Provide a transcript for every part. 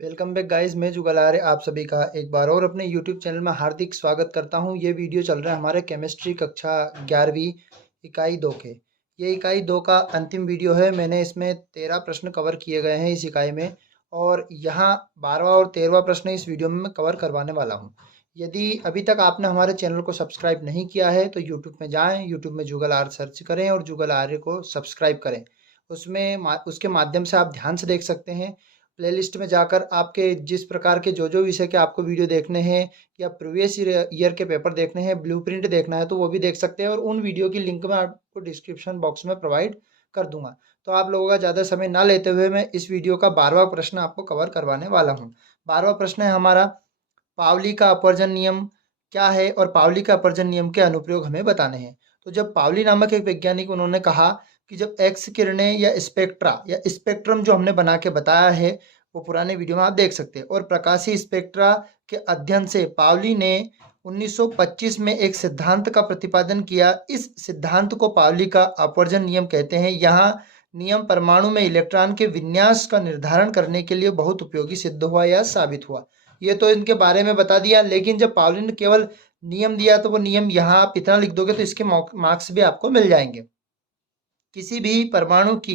Welcome back guys, मैं जुगल आर्य आप सभी का एक बार और अपने यूट्यूब चैनल में हार्दिक स्वागत करता हूं। ये वीडियो चल रहा है हमारे केमिस्ट्री कक्षा 11वीं इकाई 2 के। ये इकाई 2 का अंतिम वीडियो है। मैंने इसमें 13 प्रश्न कवर किए गए हैं इस इकाई में, और यहाँ 12वां और 13वां प्रश्न इस वीडियो में मैं कवर करवाने वाला हूँ। यदि अभी तक आपने हमारे चैनल को सब्सक्राइब नहीं किया है तो यूट्यूब में जाएँ, यूट्यूब में जुगल आर्य सर्च करें और जुगल आर्य को सब्सक्राइब करें। उसके माध्यम से आप ध्यान से देख सकते हैं। प्लेलिस्ट में जाकर आपके जिस प्रकार के जो विषय के आपको वीडियो देखने हैं या प्रीवियस ईयर के पेपर देखने हैं, ब्लूप्रिंट देखना है तो वो भी देख सकते हैं, और उन वीडियो की लिंक मैं आपको डिस्क्रिप्शन बॉक्स में प्रोवाइड कर दूंगा। तो आप लोगों का ज़्यादा समय ना लेते हुए मैं इस वीडियो का 12वां प्रश्न आपको कवर करवाने वाला हूँ। 12वां प्रश्न है हमारा, पावली का अपवर्जन नियम क्या है और पावली का अपवर्जन नियम के अनुप्रयोग हमें बताने हैं। तो जब पावली नामक एक वैज्ञानिक, उन्होंने कहा कि जब एक्स किरणें या स्पेक्ट्रा या स्पेक्ट्रम जो हमने बना के बताया है वो पुराने वीडियो में आप देख सकते हैं, और प्रकाशीय स्पेक्ट्रा के अध्ययन से पावली ने 1925 में एक सिद्धांत का प्रतिपादन किया। इस सिद्धांत को पावली का अपवर्जन नियम कहते हैं। यहाँ नियम परमाणु में इलेक्ट्रॉन के विन्यास का निर्धारण करने के लिए बहुत उपयोगी सिद्ध हुआ या साबित हुआ। ये तो इनके बारे में बता दिया, लेकिन जब पावली ने केवल नियम दिया तो वो नियम यहाँ आप इतना लिख दोगे तो इसके मार्क्स भी आपको मिल जाएंगे। किसी भी परमाणु की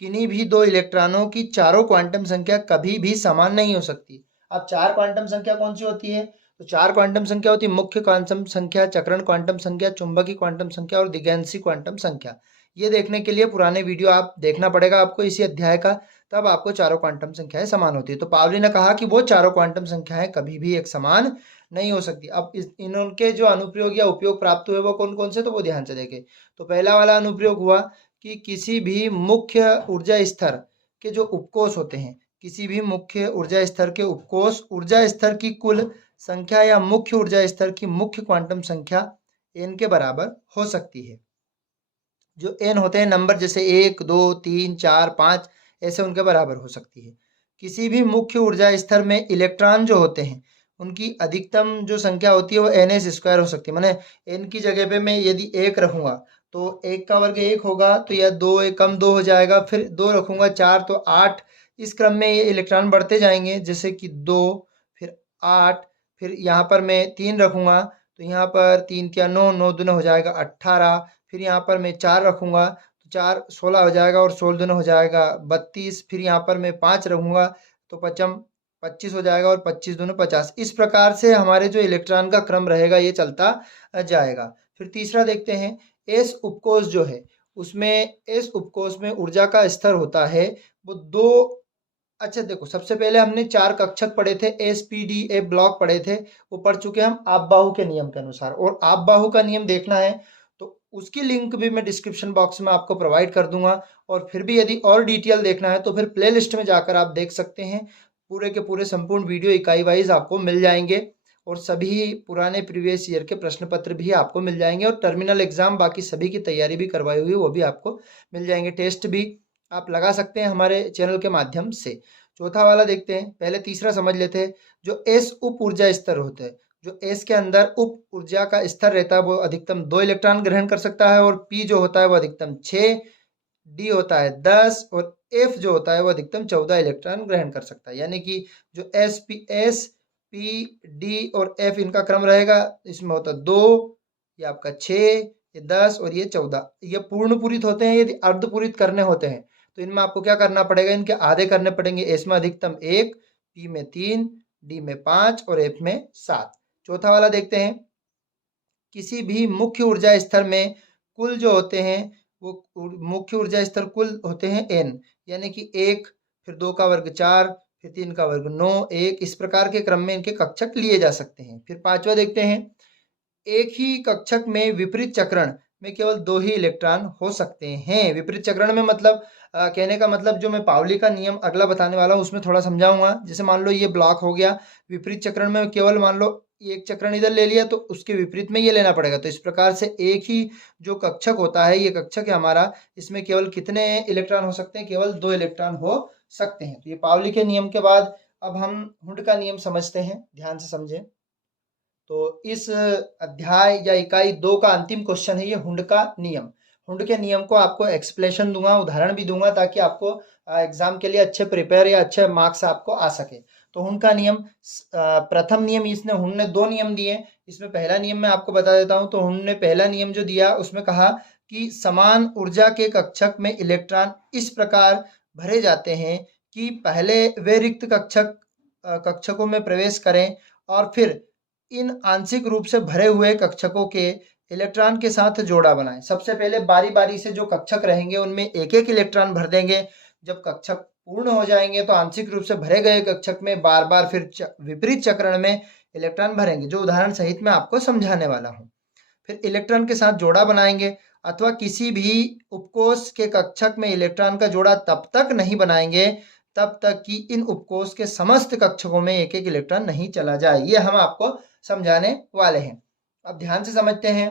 किन्हीं भी दो इलेक्ट्रॉनों की चारों क्वांटम संख्या कभी भी समान नहीं हो सकती। अब चार क्वांटम संख्या कौन सी होती है? तो चार क्वांटम संख्या होती है मुख्य क्वांटम संख्या, चक्रण क्वांटम संख्या, चुंबकीय क्वांटम संख्या और दिग्यांशी क्वांटम संख्या। ये देखने के लिए पुराने वीडियो आप देखना पड़ेगा आपको इसी अध्याय का, तब आपको चारों क्वांटम संख्याएं समान होती है। तो पावली ने कहा कि वो चारों क्वांटम संख्याएं कभी भी एक समान नहीं हो सकती। अब इनके जो अनुप्रयोग या उपयोग प्राप्त हुए वो कौन कौन से, तो वो ध्यान से देखें। तो पहला वाला अनुप्रयोग हुआ कि किसी भी मुख्य ऊर्जा स्तर के जो उपकोष होते हैं, किसी भी मुख्य ऊर्जा स्तर के उपकोष ऊर्जा स्तर की कुल संख्या या मुख्य ऊर्जा स्तर की मुख्य क्वांटम संख्या n के बराबर हो सकती है। जो n होते हैं नंबर, जैसे 1 2 3 4 5, ऐसे उनके बराबर हो सकती है। किसी भी मुख्य ऊर्जा स्तर में इलेक्ट्रॉन जो होते हैं उनकी अधिकतम जो संख्या होती है वो ns² हो सकती है। माने n की जगह पे मैं यदि 1 रखूंगा तो 1 का वर्ग 1 होगा, तो यह 2 1 कम 2 हो जाएगा, फिर 2 रखूंगा 4 तो 8। इस क्रम में ये इलेक्ट्रॉन बढ़ते जाएंगे, जैसे कि 2, फिर 8, फिर यहाँ पर मैं 3 रखूंगा तो यहाँ पर 3 क्या 9, 9 दूना हो जाएगा 18। फिर यहाँ पर मैं 4 रखूंगा तो 4 16 हो जाएगा, और 16 दूना हो जाएगा 32। फिर यहाँ पर मैं 5 रखूंगा तो पचम 25 हो जाएगा, और 25 दूना 50। इस प्रकार से हमारे जो इलेक्ट्रॉन का क्रम रहेगा ये चलता जाएगा। फिर तीसरा देखते हैं, एस उपकोष जो है उसमें एस उपकोष में ऊर्जा का स्तर होता है वो दो। अच्छा देखो, सबसे पहले हमने चार कक्षक पढ़े थे, एसपीडीए ब्लॉक पढ़े थे, वो पढ़ चुके हैं हम आपबाहु के नियम के अनुसार। और आपबाहु का नियम देखना है तो उसकी लिंक भी मैं डिस्क्रिप्शन बॉक्स में आपको प्रोवाइड कर दूंगा। और फिर भी यदि और डिटेल देखना है तो फिर प्ले लिस्ट में जाकर आप देख सकते हैं। पूरे के पूरे संपूर्ण वीडियो इकाई वाइज आपको मिल जाएंगे, और सभी पुराने प्रीवियस ईयर के प्रश्न पत्र भी आपको मिल जाएंगे, और टर्मिनल एग्जाम बाकी सभी की तैयारी भी करवाई हुई वो भी आपको मिल जाएंगे। टेस्ट भी आप लगा सकते हैं हमारे चैनल के माध्यम से। चौथा वाला देखते हैं, पहले तीसरा समझ लेते हैं। जो एस उप ऊर्जा स्तर होते हैं, जो एस के अंदर उप ऊर्जा का स्तर रहता है वो अधिकतम 2 इलेक्ट्रॉन ग्रहण कर सकता है, और पी जो होता है वो अधिकतम 6, डी होता है 10, और एफ जो होता है वो अधिकतम 14 इलेक्ट्रॉन ग्रहण कर सकता है। यानी कि जो एस पी डी और एफ इनका क्रम रहेगा, इसमें होता है 2, ये आपका 6, ये 10 और ये 14। ये पूर्ण पूरित होते हैं। यदि अर्धपूरित करने होते हैं तो इनमें आपको क्या करना पड़ेगा, इनके आधे करने पड़ेंगे। एस में अधिकतम 1, पी में 3, डी में 5 और एफ में 7। चौथा वाला देखते हैं, किसी भी मुख्य ऊर्जा स्तर में कुल जो होते हैं वो मुख्य ऊर्जा स्तर कुल होते हैं n, यानी कि 1, फिर 2 का वर्ग 4, फिर 3 का वर्ग 9, 1, इस प्रकार के क्रम में इनके कक्षक लिए जा सकते हैं। फिर पांचवा देखते हैं, एक ही कक्षक में विपरीत चक्रण में केवल 2 ही इलेक्ट्रॉन हो सकते हैं। विपरीत चक्रण में मतलब कहने का मतलब, जो मैं पावली का नियम अगला बताने वाला हूँ उसमें थोड़ा समझाऊंगा। जैसे मान लो ये ब्लॉक हो गया, विपरीत चक्रण में केवल मान लो एक चक्रण इधर ले लिया तो उसके विपरीत में ये लेना पड़ेगा। तो इस प्रकार से एक ही जो कक्षक होता है, ये कक्षक है हमारा, इसमें केवल कितने इलेक्ट्रॉन हो सकते हैं? केवल 2 इलेक्ट्रॉन हो सकते हैं। तो ये पावली के नियम के बाद अब हम हुंड का नियम समझते हैं, ध्यान से समझें। तो इस अध्याय या इकाई 2 का अंतिम क्वेश्चन है ये हुंड का नियम। हुंड के नियम को आपको एक्सप्लेनेशन दूंगा, उदाहरण भी दूंगा, ताकि आपको एग्जाम के लिए अच्छे प्रिपेयर या अच्छे मार्क्स आपको आ सके। तो हुंड का नियम, प्रथम नियम, इसने हुंड ने 2 नियम दिए। इसमें पहला नियम मैं आपको बता देता हूं। तो हुंड ने पहला नियम जो दिया उसमें कहा कि समान ऊर्जा के कक्षक में इलेक्ट्रॉन इस प्रकार भरे जाते हैं कि पहले वे रिक्त कक्षकों में प्रवेश करें और फिर इन आंशिक रूप से भरे हुए कक्षकों के इलेक्ट्रॉन के साथ जोड़ा बनाएं। सबसे पहले बारी बारी से जो कक्षक रहेंगे उनमें एक एक इलेक्ट्रॉन भर देंगे। जब कक्षक पूर्ण हो जाएंगे तो आंशिक रूप से भरे गए कक्षक में बार बार फिर विपरीत चक्रण में इलेक्ट्रॉन भरेंगे, जो उदाहरण सहित मैं आपको समझाने वाला हूँ। फिर इलेक्ट्रॉन के साथ जोड़ा बनाएंगे, अथवा किसी भी उपकोष के कक्षक में इलेक्ट्रॉन का जोड़ा तब तक नहीं बनाएंगे तब तक कि इन उपकोष के समस्त कक्षकों में एक एक इलेक्ट्रॉन नहीं चला जाए। ये हम आपको समझाने वाले हैं। अब ध्यान से समझते हैं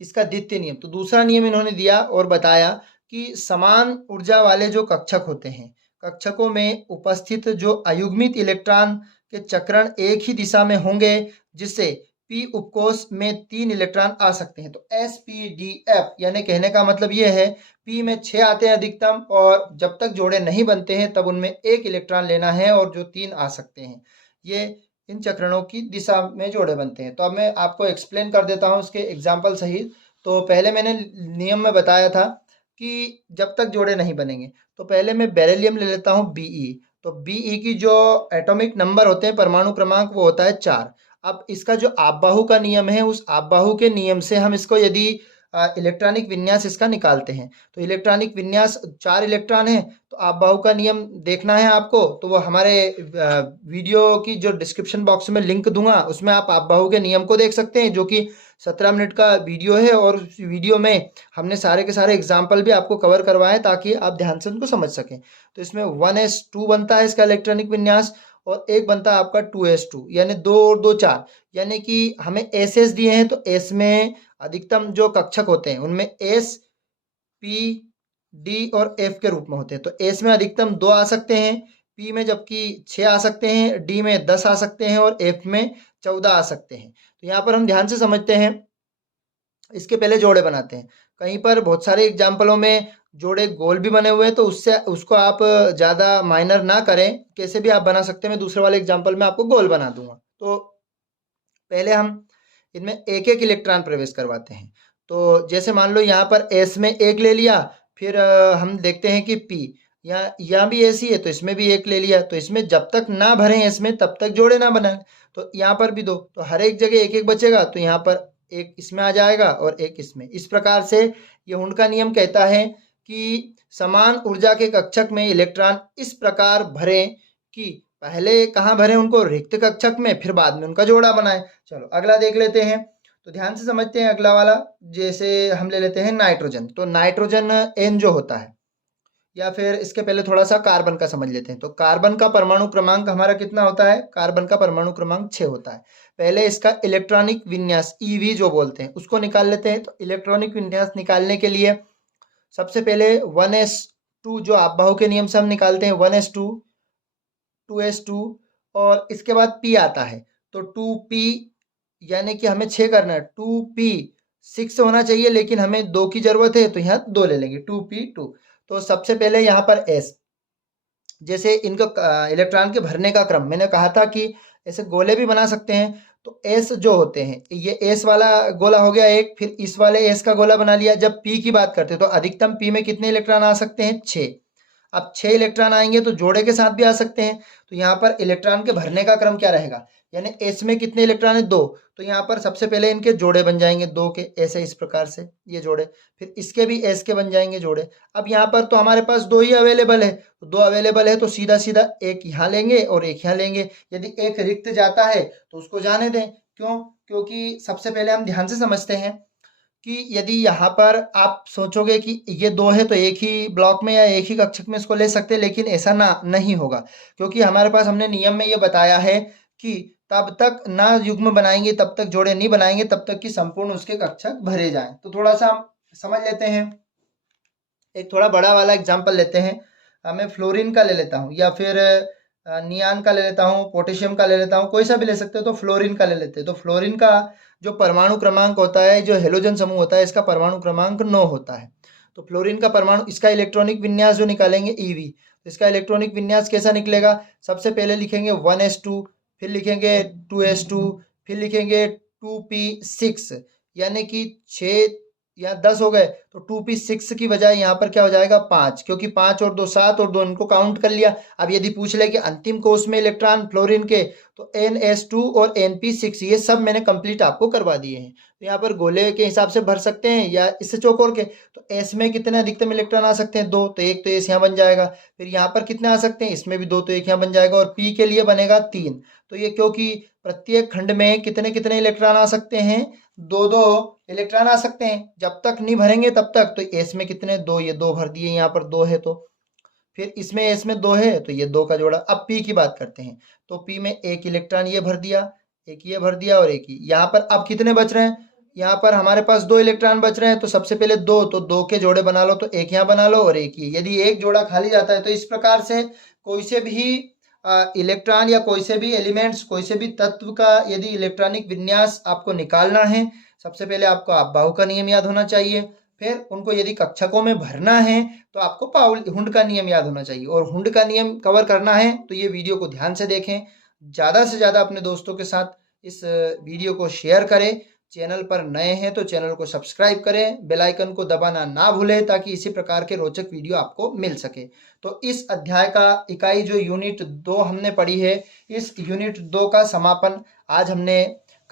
इसका द्वितीय नियम। तो दूसरा नियम इन्होंने दिया और बताया कि समान ऊर्जा वाले जो कक्षक होते हैं, कक्षकों में उपस्थित जो अयुग्मित इलेक्ट्रॉन के चक्रण एक ही दिशा में होंगे, जिससे पी उपकोष में 3 इलेक्ट्रॉन आ सकते हैं। तो sp-d-f, यानी कहने का मतलब ये है पी में 6 आते हैं अधिकतम, और जब तक जोड़े नहीं बनते हैं तब उनमें 1 इलेक्ट्रॉन लेना है, और जो 3 आ सकते हैं ये इन चक्रणों की दिशा में जोड़े बनते हैं। तो अब मैं आपको एक्सप्लेन कर देता हूँ उसके एग्जाम्पल सहित। तो पहले मैंने नियम में बताया था कि जब तक जोड़े नहीं बनेंगे, तो पहले मैं बेरिलियम ले लेता हूँ Be। तो Be की जो एटॉमिक नंबर होते हैं, परमाणु क्रमांक, वो होता है 4। अब इसका जो आपबाहु का नियम है, उस आपबाहु के नियम से हम इसको यदि इलेक्ट्रॉनिक विन्यास इसका निकालते हैं, तो इलेक्ट्रॉनिक विन्यास 4 इलेक्ट्रॉन है। तो आपबाहु का नियम देखना है आपको, तो वो हमारे वीडियो की जो डिस्क्रिप्शन बॉक्स में लिंक दूंगा, उसमें आप आपबाहु के नियम को देख सकते हैं, जो कि 17 मिनट का वीडियो है। और उस वीडियो में हमने सारे के सारे एग्जाम्पल भी आपको कवर करवाए ताकि आप ध्यान से उनको समझ सकें। तो इसमें 1s2 बनता है इसका इलेक्ट्रॉनिक विन्यास, और एक बनता है आपका 2s2, यानी 2 और 2 4। यानी कि हमें एस दिए हैं, तो एस में अधिकतम जो कक्षक होते हैं उनमें एस, पी, डी और एफ के रूप में होते हैं। तो एस में अधिकतम 2 आ सकते हैं, पी में जबकि 6 आ सकते हैं, डी में 10 आ सकते हैं, और एफ में 14 आ सकते हैं। तो यहाँ पर हम ध्यान से समझते हैं, इसके पहले जोड़े बनाते हैं। कहीं पर बहुत सारे एग्जाम्पलों में जोड़े गोल भी बने हुए हैं, तो उसको आप ज़्यादा माइनर ना करें, कैसे भी आप बना सकते हैं। मैं दूसरे वाले एग्जाम्पल में आपको गोल बना दूंगा। तो पहले हम इनमें एक एक इलेक्ट्रॉन प्रवेश करवाते हैं। तो जैसे मान लो यहाँ पर एस में 1 ले लिया, फिर हम देखते हैं कि पी, यहाँ भी ऐसी है तो इसमें भी 1 ले लिया। तो इसमें जब तक ना भरें इसमें तब तक जोड़े ना बनाए। तो यहाँ पर भी 2, तो हर एक जगह एक एक बचेगा। तो यहाँ पर एक इसमें आ जाएगा और एक इसमें। इस प्रकार से ये हुंड का नियम कहता है कि समान ऊर्जा के कक्षक में इलेक्ट्रॉन इस प्रकार भरें कि पहले कहाँ भरें उनको, रिक्त कक्षक में, फिर बाद में उनका जोड़ा बनाएं। चलो अगला देख लेते हैं। तो ध्यान से समझते हैं अगला वाला। जैसे हम ले लेते हैं नाइट्रोजन। तो नाइट्रोजन N जो होता है, या फिर इसके पहले थोड़ा सा कार्बन का समझ लेते हैं। तो कार्बन का परमाणु क्रमांक हमारा कितना होता है? कार्बन का परमाणु क्रमांक 6 होता है। पहले इसका इलेक्ट्रॉनिक विन्यास EV जो बोलते हैं उसको निकाल लेते हैं। तो इलेक्ट्रॉनिक विन्यास निकालने के लिए सबसे पहले 1s2 जो आपबाहु के नियम से हम निकालते हैं, 1s2, 2s2, और इसके बाद P आता है। तो 2P, यानी कि हमें 6 करना है। 2P 6 होना चाहिए, लेकिन हमें 2 की जरूरत है, तो यहाँ 2 ले लेंगे, 2P2। तो सबसे पहले यहाँ पर S, जैसे इनको इलेक्ट्रॉन के भरने का क्रम मैंने कहा था कि ऐसे गोले भी बना सकते हैं। तो S जो होते हैं, ये S वाला गोला हो गया एक, फिर इस वाले S का गोला बना लिया। जब P की बात करते हैं तो अधिकतम P में कितने इलेक्ट्रॉन आ सकते हैं? 6। अब 6 इलेक्ट्रॉन आएंगे तो जोड़े के साथ भी आ सकते हैं। तो यहाँ पर इलेक्ट्रॉन के भरने का क्रम क्या रहेगा, यानी S में कितने इलेक्ट्रॉन है? 2। तो यहाँ पर सबसे पहले इनके जोड़े बन जाएंगे 2 के, ऐसे इस प्रकार से ये जोड़े, फिर इसके भी S के बन जाएंगे जोड़े। अब यहाँ पर तो हमारे पास 2 ही अवेलेबल है, तो 2 अवेलेबल है तो सीधा सीधा एक यहाँ लेंगे और एक यहाँ लेंगे। यदि एक रिक्त जाता है तो उसको जाने दें। क्यों? क्योंकि सबसे पहले हम ध्यान से समझते हैं कि यदि यहाँ पर आप सोचोगे कि ये 2 है तो एक ही ब्लॉक में या एक ही कक्षक में इसको ले सकते हैं, लेकिन ऐसा ना नहीं होगा। क्योंकि हमारे पास हमने नियम में ये बताया है कि तब तक ना युग्म बनाएंगे, तब तक जोड़े नहीं बनाएंगे, तब तक कि संपूर्ण उसके कक्षक भरे जाएं। तो थोड़ा सा हम समझ लेते हैं। एक थोड़ा बड़ा वाला एग्जाम्पल लेते हैं। मैं फ्लोरीन का ले लेता हूँ, या फिर नियान का ले लेता हूँ, पोटेशियम का ले लेता हूँ, कोई सा भी ले सकते हो। तो फ्लोरीन का ले लेते हैं। तो फ्लोरीन का जो परमाणु क्रमांक होता है, जो हेलोजन समूह होता है, इसका परमाणु क्रमांक 9 होता है। तो फ्लोरीन का परमाणु, इसका इलेक्ट्रॉनिक विन्यास जो निकालेंगे ईवी, तो इसका इलेक्ट्रॉनिक विन्यास कैसा निकलेगा? सबसे पहले लिखेंगे 1s2, फिर लिखेंगे 2s2, फिर लिखेंगे 2p6, यानी कि 6 या 10 हो गए। तो 2p6 की बजाय यहाँ पर क्या हो जाएगा? 5, क्योंकि 5 और 2 7 और 2 इनको काउंट कर लिया। अब यदि पूछ ले कि अंतिम कोष में इलेक्ट्रॉन फ्लोरीन के, तो NS2 और NP6 ये सब मैंने कंप्लीट आपको करवा दिए हैं। तो यहाँ पर गोले के हिसाब से भर सकते हैं या इससे चौकोर के। तो S में कितने अधिकतम इलेक्ट्रॉन आ सकते हैं? 2, तो एक तो S यहाँ बन जाएगा। फिर यहाँ पर कितने आ सकते हैं? इसमें भी 2, तो एक यहाँ बन जाएगा। और P के लिए बनेगा 3। तो ये क्योंकि प्रत्येक खंड में कितने कितने इलेक्ट्रॉन आ सकते हैं? 2-2 इलेक्ट्रॉन आ सकते हैं। जब तक नहीं भरेंगे तब तक। तो S में कितने? 2, ये 2 भर दिए, यहाँ पर 2 है। तो फिर इसमें 2 है, तो ये 2 का जोड़ा। अब P की बात करते हैं। तो P में एक इलेक्ट्रॉन ये भर दिया, एक ये भर दिया और एक ही। यहाँ पर अब कितने बच रहे हैं? यहाँ पर हमारे पास 2 इलेक्ट्रॉन बच रहे हैं। तो सबसे पहले 2, तो 2 के जोड़े बना लो। तो एक यहाँ बना लो और एक ही। यदि एक जोड़ा खाली जाता है, तो इस प्रकार से कोई से भी इलेक्ट्रॉन या कोई से भी एलिमेंट्स, कोई से भी तत्व का यदि इलेक्ट्रॉनिक विन्यास आपको निकालना है, सबसे पहले आपको अफबाऊ का नियम याद होना चाहिए। फिर उनको यदि कक्षकों में भरना है, तो आपको हुंड का नियम याद होना चाहिए। और हुंड का नियम कवर करना है तो ये वीडियो को ध्यान से देखें, ज़्यादा से ज़्यादा अपने दोस्तों के साथ इस वीडियो को शेयर करें। चैनल पर नए हैं तो चैनल को सब्सक्राइब करें, बेल आइकन को दबाना ना भूलें, ताकि इसी प्रकार के रोचक वीडियो आपको मिल सके। तो इस अध्याय का इकाई जो यूनिट 2 हमने पढ़ी है, इस यूनिट 2 का समापन आज हमने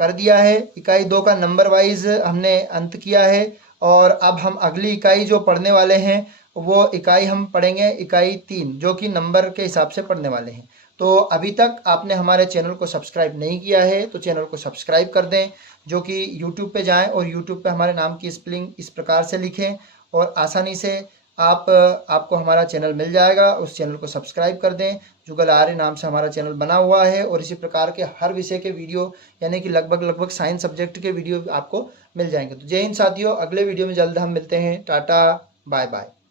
कर दिया है। इकाई 2 का नंबर वाइज हमने अंत किया है। और अब हम अगली इकाई जो पढ़ने वाले हैं, वो इकाई हम पढ़ेंगे इकाई 3, जो कि नंबर के हिसाब से पढ़ने वाले हैं। तो अभी तक आपने हमारे चैनल को सब्सक्राइब नहीं किया है, तो चैनल को सब्सक्राइब कर दें, जो कि यूट्यूब पे जाएं और यूट्यूब पे हमारे नाम की स्पेलिंग इस प्रकार से लिखें और आसानी से आपको हमारा चैनल मिल जाएगा। उस चैनल को सब्सक्राइब कर दें। जुगल आर्य नाम से हमारा चैनल बना हुआ है और इसी प्रकार के हर विषय के वीडियो, यानी कि लगभग साइंस सब्जेक्ट के वीडियो आपको मिल जाएंगे। तो जय हिंद साथियों, अगले वीडियो में जल्द हम मिलते हैं। Tata, bye bye.